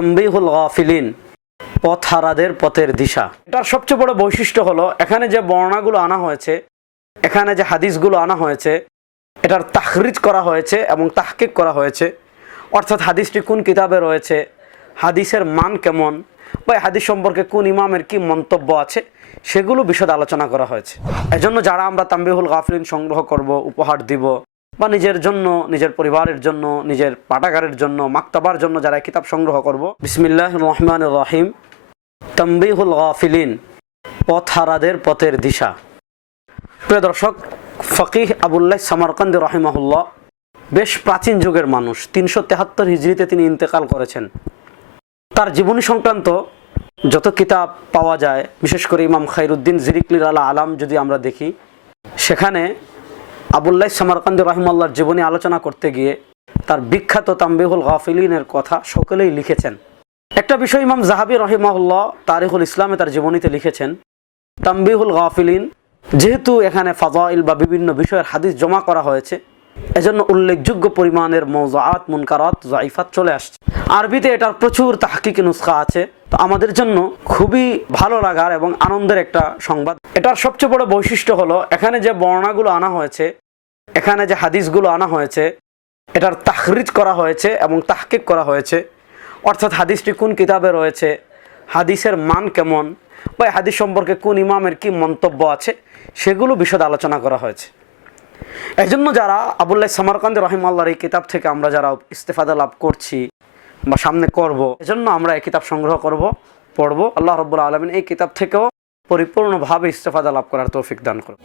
তানবীহুল গাফিলিন, পথহারাদের পথের দিশা। এটার সবচেয়ে বড় বৈশিষ্ট্য হলো এখানে যে বর্ণনাগুলো আনা হয়েছে, এখানে যে হাদিসগুলো আনা হয়েছে, এটার তাখরিজ করা হয়েছে এবং তাহকিক করা হয়েছে। অর্থাৎ হাদিসটি কোন কিতাবে রয়েছে, হাদিসের মান কেমন, বা হাদিস সম্পর্কে কোন ইমামের কি মন্তব্য আছে, সেগুলো বিশদ আলোচনা করা হয়েছে। এজন্য যারা আমরা তানবীহুল গাফিলিন সংগ্রহ করব, উপহার দিব, বা নিজের জন্য, নিজের পরিবারের জন্য, নিজের পাঠাগারের জন্য, মাকতাবার জন্য যারা কিতাব সংগ্রহ করব, বিসমিল্লাহির রহমানির রহিম, তানবীহুল গাফিলিন, পথহারাদের পথের দিশা। প্রিয় দর্শক, ফকিহ আবুল্লাহ সামারকান্দি রাহিমাহুল্লাহ বেশ প্রাচীন যুগের মানুষ, 373 হিজরিতে তিনি ইন্তেকাল করেছেন। তার জীবনী সংক্রান্ত যত কিতাব পাওয়া যায়, বিশেষ করে ইমাম খায়রুদ্দিন জিরিকলির আলা আলাম যদি আমরা দেখি, সেখানে আবুল্লাহ সামারকান্দি রাহিমাহুল্লাহর জীবনী আলোচনা করতে গিয়ে তার বিখ্যাত তানবীহুল গাফিলিনের কথা সকলেই লিখেছেন। একটা বিষয় ইমাম যাহাবী রাহিমাহুল্লাহ তারিখুল ইসলামে তার জীবনীতে লিখেছেন, তানবীহুল গাফিলিন যেহেতু এখানে ফাযাইল বা বিভিন্ন বিষয়ের হাদিস জমা করা হয়েছে, এজন্য উল্লেখযোগ্য পরিমাণের মওযুআত, মুনকারাত, যায়িফাত চলে আসছে। আরবিতে এটার প্রচুর তাহকিকি নুসখা আছে। তো আমাদের জন্য খুবই ভালো লাগার এবং আনন্দের একটা সংবাদ। এটার সবচেয়ে বড় বৈশিষ্ট্য হলো এখানে যে বর্ণনাগুলো আনা হয়েছে, এখানে যে হাদিসগুলো আনা হয়েছে, এটার তাখরিজ করা হয়েছে এবং তাহকিক করা হয়েছে। অর্থাৎ হাদিসটি কোন কিতাবে রয়েছে, হাদিসের মান কেমন, বা হাদিস সম্পর্কে কোন ইমামের কি মন্তব্য আছে, সেগুলো বিশদ আলোচনা করা হয়েছে। এই জন্য যারা আবুল্লাহ সামারকান্দি রাহিমাহুল্লাহর এই কিতাব থেকে আমরা যারা ইস্তেফাদা লাভ করছি বা সামনে করব, এজন্য আমরা এই কিতাব সংগ্রহ করব, পড়ব। আল্লাহ রাব্বুল আলামিন এই কিতাব থেকেও পরিপূর্ণভাবে ইস্তেফাদা লাভ করার তৌফিক দান করুন।